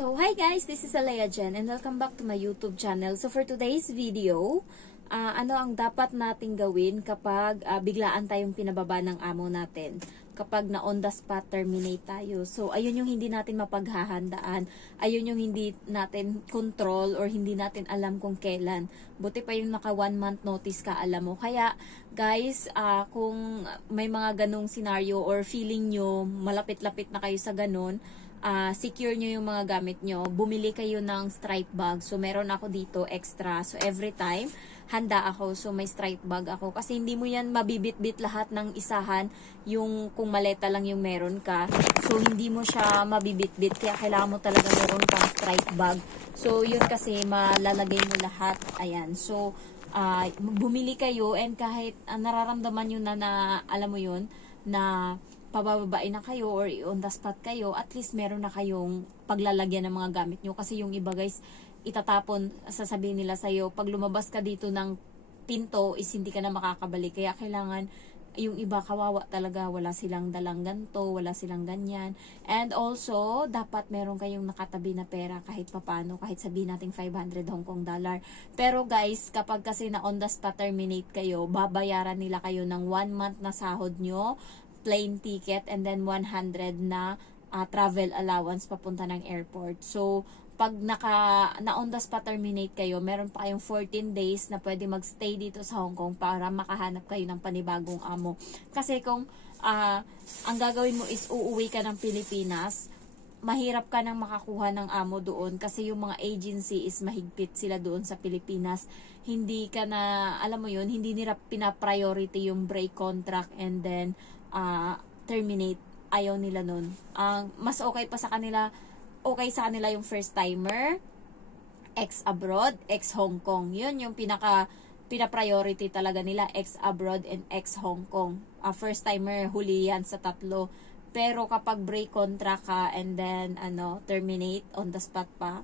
So, hi guys, this is Alea Jen and welcome back to my YouTube channel. So, for today's video, ano ang dapat nating gawin kapag biglaan tayong pinababa ng amo natin? Kapag na on the spot terminate tayo. So, ayun yung hindi natin mapaghahandaan. Ayun yung hindi natin control or hindi natin alam kung kailan. Buti pa yung naka 1 month notice ka, alam mo. Kaya, guys, kung may mga ganong scenario or feeling nyo, malapit-lapit na kayo sa ganon, secure nyo yung mga gamit nyo, bumili kayo ng stripe bag. So, meron ako dito extra. So, every time, handa ako. So, may stripe bag ako. Kasi hindi mo yan mabibit-bit lahat ng isahan yung kung maleta lang yung meron ka. So, hindi mo siya mabibit-bit. Kaya kailangan mo talaga meron kang stripe bag. So, yun kasi malalagay mo lahat. Ayan. So, bumili kayo and kahit nararamdaman nyo na alam mo yun, na pabababain na kayo or on the spot kayo, at least meron na kayong paglalagyan ng mga gamit nyo. Kasi yung iba guys, itatapon, sasabihin nila sa'yo, pag lumabas ka dito ng pinto is hindi ka na makakabalik. Kaya kailangan, yung iba kawawa talaga, wala silang dalang ganto, wala silang ganyan. And also, dapat meron kayong nakatabi na pera kahit papano, kahit sabihin natin 500 Hong Kong dollar. Pero guys, kapag kasi na on the spot terminate kayo, babayaran nila kayo ng 1 month na sahod nyo, plane ticket, and then 100 na travel allowance papunta ng airport. So, pag na on the spot terminate kayo, meron pa kayong 14 days na pwede magstay dito sa Hong Kong para makahanap kayo ng panibagong amo. Kasi kung ang gagawin mo is uuwi ka ng Pilipinas, mahirap ka nang makakuha ng amo doon kasi yung mga agency is mahigpit sila doon sa Pilipinas. Hindi ka na, alam mo yun, hindi nila pina-priority yung break contract and then terminate. Ayaw nila nun. Mas okay pa sa kanila, okay sa kanila yung first timer, ex-abroad, ex-Hong Kong. Yun yung pina-priority talaga nila, ex-abroad and ex-Hong Kong. First timer, huli yan sa tatlo. Pero kapag break contract ka and then terminate on the spot pa,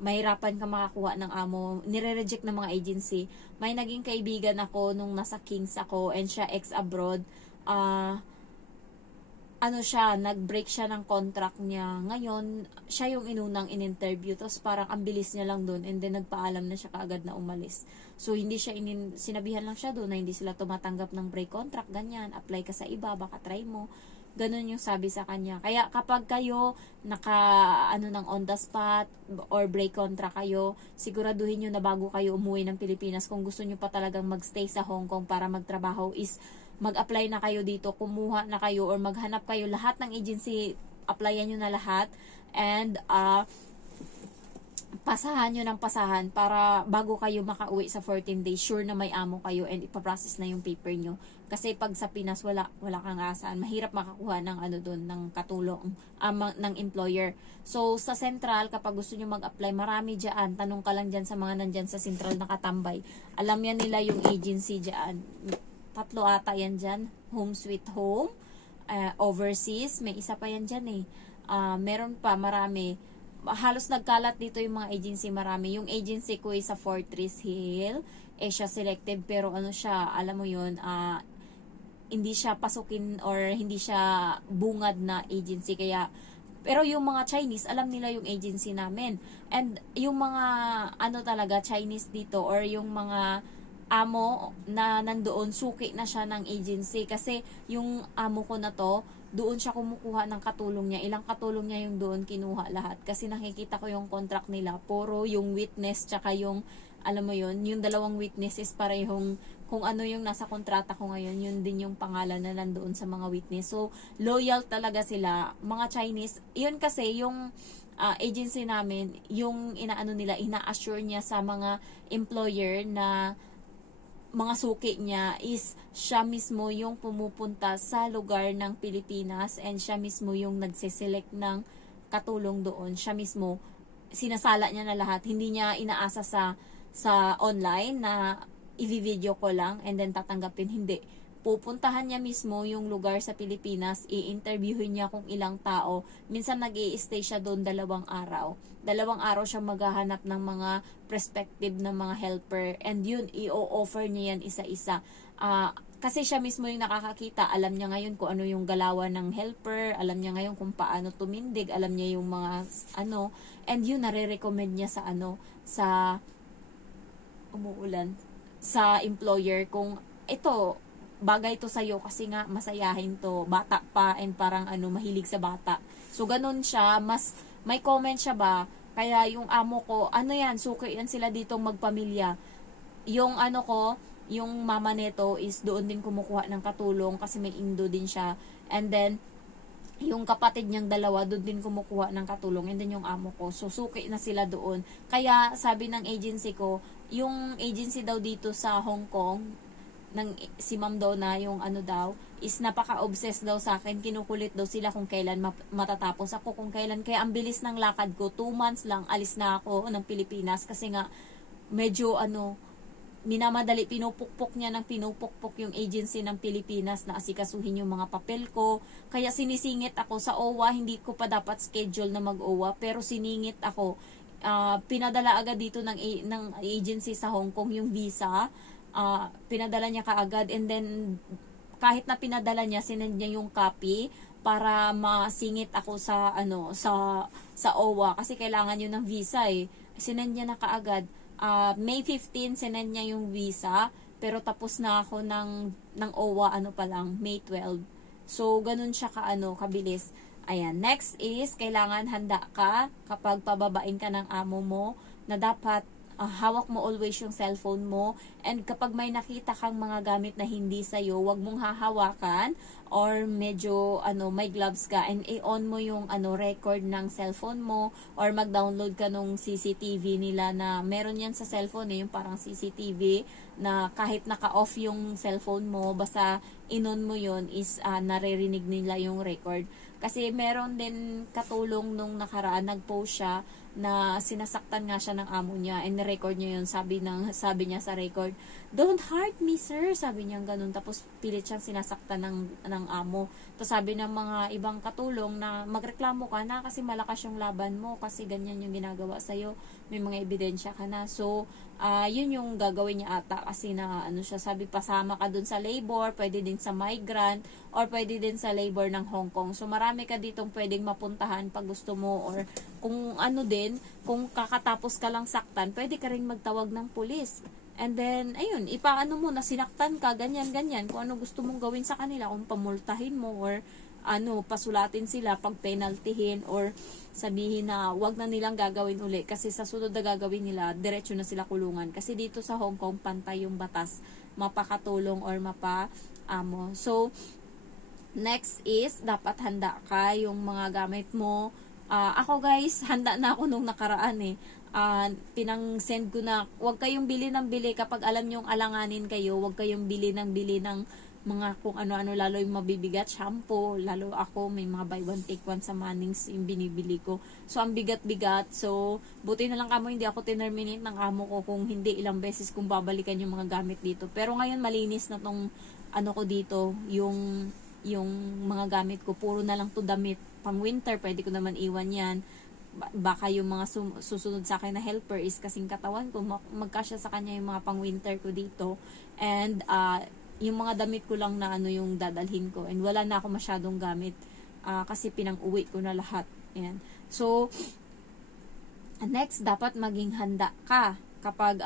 mahirapan ka makakuha ng amo. Nire-reject ng mga agency. May naging kaibigan ako nung nasa Kings ako and siya ex-abroad. Nag-break siya ng contract niya. Ngayon, siya yung inunang in-interview. Tapos parang ang bilis niya lang doon and then nagpaalam na siya kaagad na umalis. So, hindi siya sinabihan lang siya doon na hindi sila tumatanggap ng break contract. Ganyan, apply ka sa iba, baka try mo. Ganun yung sabi sa kanya. Kaya kapag kayo ng on the spot or break contract kayo, siguraduhin nyo na bago kayo umuwi ng Pilipinas, kung gusto nyo pa talagang magstay sa Hong Kong para magtrabaho, is mag-apply na kayo dito, kumuha na kayo or maghanap kayo. Lahat ng agency, applyan nyo na lahat and pasahan nyo ng pasahan para bago kayo makauwi sa 14 days, sure na may amo kayo and ipaprocess na yung paper nyo. Kasi pag sa Pinas, wala kang asaan. Mahirap makakuha ng doon, ng katulong ng employer. So, sa Central, kapag gusto nyo mag-apply, marami dyan. Tanong ka lang dyan sa mga nandyan sa Central nakatambay. Alam yan nila yung agency dyan. 3 ata yan dyan. Home Sweet Home. Overseas. May isa pa yan dyan eh. Meron pa, marami. Halos nagkalat dito yung mga agency, marami. Yung agency ko is sa Fortress Hill. Siya selective pero siya, alam mo yun, hindi siya pasukin or hindi siya bungad na agency. Kaya, pero yung mga Chinese, alam nila yung agency namin. And yung mga, talaga, Chinese dito or yung mga amo na nandoon, suki na siya ng agency. Kasi yung amo ko na to, doon siya kumukuha ng katulong niya. Ilang katulong niya yung doon kinuha lahat. Kasi nakikita ko yung contract nila. Puro yung witness, tsaka yung, alam mo yun, yung 2 witnesses parehong, kung ano yung nasa kontrata ko ngayon, yun din yung pangalan na nandoon sa mga witness. So, loyal talaga sila. Mga Chinese, yun kasi yung agency namin, yung ina-assure niya sa mga employer na mga suki niya is siya mismo yung pumupunta sa lugar ng Pilipinas and siya mismo yung nagsiselect ng katulong doon. Siya mismo, sinasala niya na lahat. Hindi niya inaasa sa online na i-video ko lang and then tatanggapin. Hindi. Pupuntahan niya mismo yung lugar sa Pilipinas, i-interviewin niya kung ilang tao. Minsan nag-i-stay siya doon 2 araw. 2 araw siya maghahanap ng mga prospective na mga helper and yun, i-offer niya yan isa-isa. kasi siya mismo yung nakakakita, alam niya ngayon kung ano yung galawan ng helper, alam niya ngayon kung paano tumindig, alam niya yung mga ano, and yun nare-recommend niya sa sa umuulan, sa employer kung ito, bagay to sa'yo kasi nga masayahin to, bata pa and parang mahilig sa bata. So, ganun siya, mas may comment siya ba, kaya yung amo ko, yan, suki yan sila dito magpamilya. Yung yung mama neto is doon din kumukuha ng katulong kasi may Indo din siya. And then, yung kapatid niyang dalawa, doon din kumukuha ng katulong. And then yung amo ko, so suki na sila doon. Kaya sabi ng agency ko, yung agency daw dito sa Hong Kong, si Ma'am Donna, yung daw, is napaka-obsessed daw sa akin. Kinukulit daw sila kung kailan matatapos ako, kung kailan. Kaya ang bilis ng lakad ko, 2 months lang, alis na ako ng Pilipinas. Kasi nga, medyo minamadali, pinupukpok yung agency ng Pilipinas na asikasuhin yung mga papel ko. Kaya sinisingit ako sa OWA, hindi ko pa dapat schedule na mag-OWA, pero siningit ako. Pinadala agad dito ng agency sa Hong Kong yung visa. Pinadala niya kaagad, and then kahit na pinadala niya, sinend niya yung copy para masingit ako sa sa OWA kasi kailangan yun ng visa Sinend niya na kaagad. May 15 sinend niya yung visa, pero tapos na ako ng OWA pa lang, May 12. So ganun siya kabilis. Ayan, next is kailangan handa ka kapag pababain ka ng amo mo na dapat hawak mo always yung cellphone mo, and kapag may nakita kang mga gamit na hindi sa'yo, wag mong hahawakan or medyo may gloves ka, and i-on mo yung record ng cellphone mo, or mag-download ka nung CCTV nila na meron yan sa cellphone yung parang CCTV na kahit naka-off yung cellphone mo, basta in-on mo yun is naririnig nila yung record. Kasi meron din katulong nung nakaraan, nag-post siya na sinasaktan nga siya ng amo niya, and record niya yun. Sabi niya sa record, "Don't hurt me, sir." Sabi niya ganun. Tapos pilit siyang sinasaktan ng amo. Tapos sabi ng mga ibang katulong na magreklamo ka na kasi malakas yung laban mo, kasi ganyan yung ginagawa sa'yo, may mga ebidensya ka na. So yun yung gagawin niya ata, kasi na siya, sabi, pasama ka dun sa labor, pwede din sa migrant, or pwede din sa labor ng Hong Kong. So marami ka ditong pwedeng mapuntahan pag gusto mo, or kung kung kakatapos ka lang saktan, pwede ka rin magtawag ng pulis. And then, ayun, ipaano mo na sinaktan ka, ganyan, kung ano gusto mong gawin sa kanila, kung pamultahin mo, or pasulatin sila, pag-penaltyhin, or sabihin na wag na nilang gagawin uli, kasi sa sunod na gagawin nila, diretso na sila kulungan. Kasi dito sa Hong Kong, pantay yung batas, mapakatulong or mapa-amo. So, next is, dapat handa ka yung mga gamit mo. Ako guys, handa na ako nung nakaraan pinang-send ko na, huwag kayong bili ng bili kapag alam nyong alanganin kayo, huwag kayong bili ng mga kung ano-ano, lalo yung mabibigat, shampoo, lalo ako, may mga buy one take one sa Mannings yung binibili ko. So, ang bigat-bigat. So, buti na lang kamo, hindi ako tinerminate ng amo ko, kung hindi ilang beses kung babalikan yung mga gamit dito. Pero ngayon, malinis na tong ko dito, yung mga gamit ko, puro na lang to damit. Pang winter, pwede ko naman iwan yan. Baka yung mga susunod sa akin na helper is kasing katawan ko, magkasya sa kanya yung mga pang winter ko dito. And yung mga damit ko lang na yung dadalhin ko, and wala na ako masyadong gamit kasi pinang-uwi ko na lahat. Ayan. So next, dapat maging handa ka kapag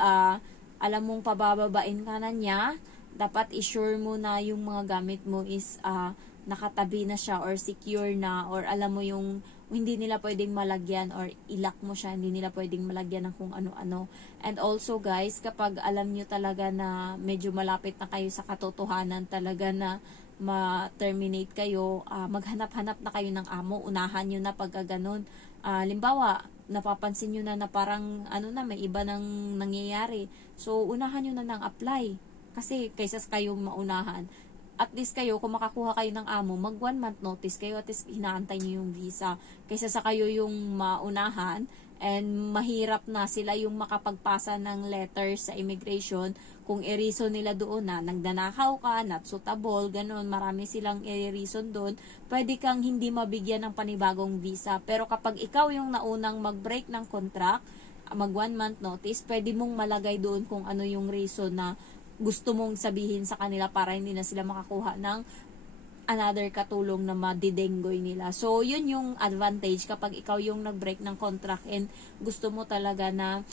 alam mong pabababain ka na niya, dapat i-sure mo na yung mga gamit mo is nakatabi na siya, or secure na, or alam mo yung hindi nila pwedeng malagyan, or ilock mo siya, hindi nila pwedeng malagyan ng kung ano-ano. And also guys, kapag alam nyo talaga na medyo malapit na kayo sa katotohanan talaga na ma-terminate kayo, maghanap-hanap na kayo ng amo, unahan nyo na pagka ganun. Limbawa, napapansin nyo na parang may iba nang nangyayari. So, unahan nyo na ng apply. Kasi kaysa kayong maunahan, at least kayo, kung makakuha kayo ng amo, mag 1 month notice kayo, at least hinaantay nyo yung visa. Kaysa sa kayo yung maunahan, and mahirap na sila yung makapagpasa ng letter sa immigration, kung i-reason nila doon na nagdanakaw ka, not suitable, ganun, marami silang i-reason doon, pwede kang hindi mabigyan ng panibagong visa. Pero kapag ikaw yung naunang mag-break ng contract, mag 1 month notice, pwede mong malagay doon kung ano yung reason na gusto mong sabihin sa kanila para hindi na sila makakuha ng another katulong na madidenggoy nila. So, yun yung advantage kapag ikaw yung nag-break ng contract and gusto mo talaga na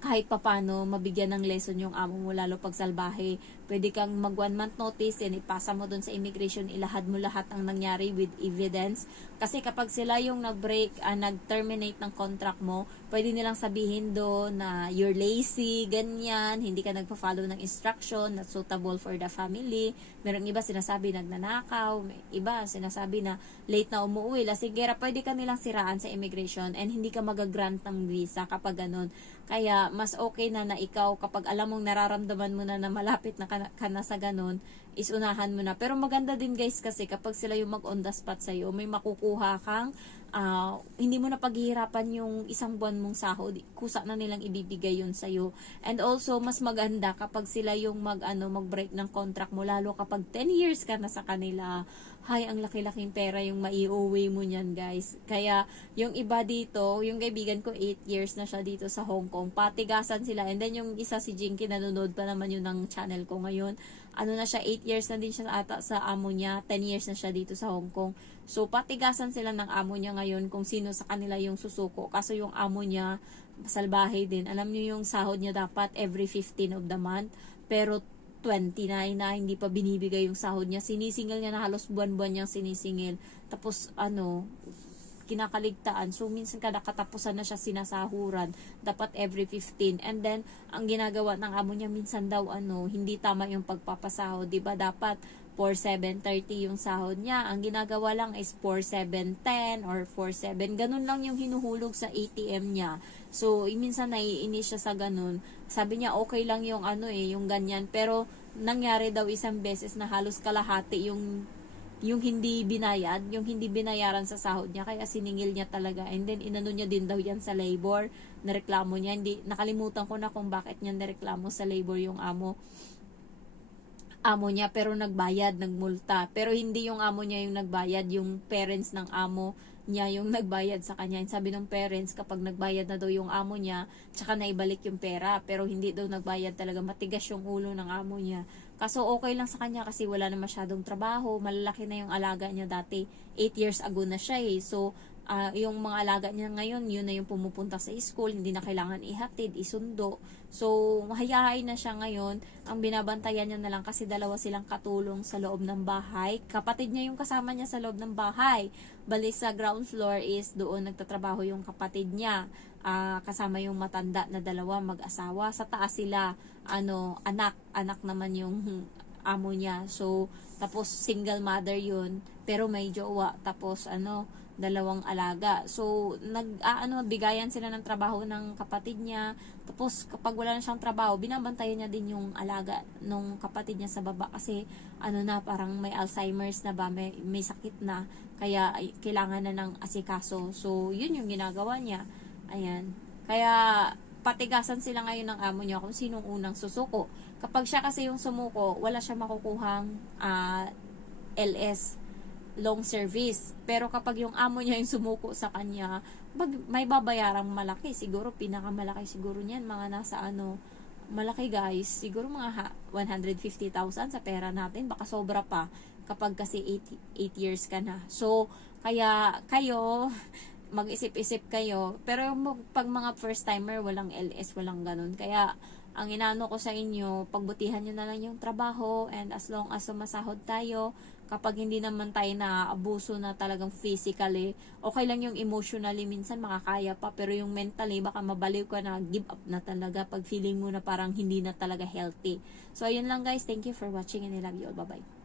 kahit papano mabigyan ng lesson yung amo mo, lalo pag salbahe. Pwede kang mag 1 month notice, yan ipasa mo dun sa immigration, ilahad mo lahat ang nangyari with evidence. Kasi kapag sila yung nag-break, nag-terminate ng contract mo, pwede nilang sabihin doon na you're lazy, ganyan, hindi ka nagpa-follow ng instruction, not suitable for the family. Merong iba sinasabi nagnanakaw, iba sinasabi na late na umuwi, lasinggera. Pwede ka nilang siraan sa immigration and hindi ka mag-grant ng visa kapag ganun. Kaya, mas okay na ikaw, kapag alam mong nararamdaman mo na malapit na ka na sa ganun, is unahan mo na. Pero maganda din guys kasi kapag sila yung mag-on the spot sa'yo, may makukuha kang, hindi mo na paghihirapan yung isang buwan mong sahod, kusa na nilang ibibigay yun sa'yo. And also, mas maganda kapag sila yung mag-break ng contract mo, lalo kapag 10 years ka na sa kanila. Hay, ang laki-laking pera yung maiuwi mo niyan guys. Kaya, yung iba dito, yung kaibigan ko 8 years na siya dito sa Hong Kong, patigasan sila. And then yung isa si Jinky, nanonood pa naman yun ng channel ko ngayon. Na siya, 8 years na din siya ata sa amo niya, 10 years na siya dito sa Hong Kong. So, patigasan sila ng amo niya ngayon kung sino sa kanila yung susuko. Kaso yung amo niya, salbahe din. Alam niyo yung sahod niya dapat every 15 of the month. Pero 29 na hindi pa binibigay yung sahod niya. Sinisingil niya na halos buwan-buwan niyang sinisingil. Tapos, kinakaligtaan. So, minsan kada katapusan na siya sinasahuran. Dapat every 15. And then, ang ginagawa ng amo niya, minsan daw, hindi tama yung pagpapasahod. Diba? Dapat 4,730 yung sahod niya. Ang ginagawa lang is 4,710 or 4,7. Ganun lang yung hinuhulog sa ATM niya. So, minsan naiinis siya sa ganun. Sabi niya, okay lang yung yung ganyan. Pero, nangyari daw isang beses na halos kalahati yung hindi binayad, yung hindi binayaran sa sahod niya, kaya siningil niya talaga. And then, inano niya din daw yan sa labor, nareklamo niya. Nakalimutan ko na kung bakit niya nareklamo sa labor yung amo niya, pero nagbayad, nagmulta. Pero hindi yung amo niya yung nagbayad, yung parents ng amo niya yung nagbayad sa kanya. And sabi ng parents, kapag nagbayad na daw yung amo niya, tsaka naibalik yung pera, pero hindi daw nagbayad talaga. Matigas yung ulo ng amo niya. Kaso okay lang sa kanya kasi wala na masyadong trabaho, malalaki na yung alaga niya dati. 8 years ago na siya eh. So, yung mga alaga niya ngayon, yun na yung pumupunta sa school, hindi na kailangan ihatid, isundo. So, mahayahay na siya ngayon. Ang binabantayan niya na lang kasi dalawa silang katulong sa loob ng bahay. Kapatid niya yung kasama niya sa loob ng bahay. Bali sa ground floor is doon nagtatrabaho yung kapatid niya. Kasama yung matanda na dalawa mag-asawa. Sa taas sila, anak naman yung amo niya. So, tapos single mother yun, pero may jowa. Tapos, dalawang alaga. So, bigayan sila ng trabaho ng kapatid niya. Tapos, kapag wala na siyang trabaho, binabantayan niya din yung alaga nung kapatid niya sa baba. Kasi, parang may Alzheimer's na ba, may sakit na. Kaya, kailangan na ng asikaso. So, yun yung ginagawa niya. Ayan. Kaya, patigasan sila ngayon ng amo niya kung sinong unang susuko. Kapag siya kasi yung sumuko, wala siya makukuhang LS, long service. Pero kapag yung amo niya yung sumuko sa kanya, may babayarang malaki. Siguro, pinakamalaki siguro niyan, mga nasa malaki guys. Siguro mga 150,000 sa pera natin. Baka sobra pa kapag kasi 8 years ka na. So, kaya kayo, mag-isip-isip kayo. Pero pag mga first timer, walang LS, walang ganun. Kaya, ang inaano ko sa inyo, pagbutihan nyo na lang yung trabaho, and as long as sumasahod tayo, kapag hindi naman tayo na-abuso na talagang physically, okay lang yung emotionally, minsan makakaya pa, pero yung mentally, baka mabaliw ka na, give up na talaga, pag feeling mo na parang hindi na talaga healthy. So, ayun lang guys, thank you for watching and I love you all, bye-bye.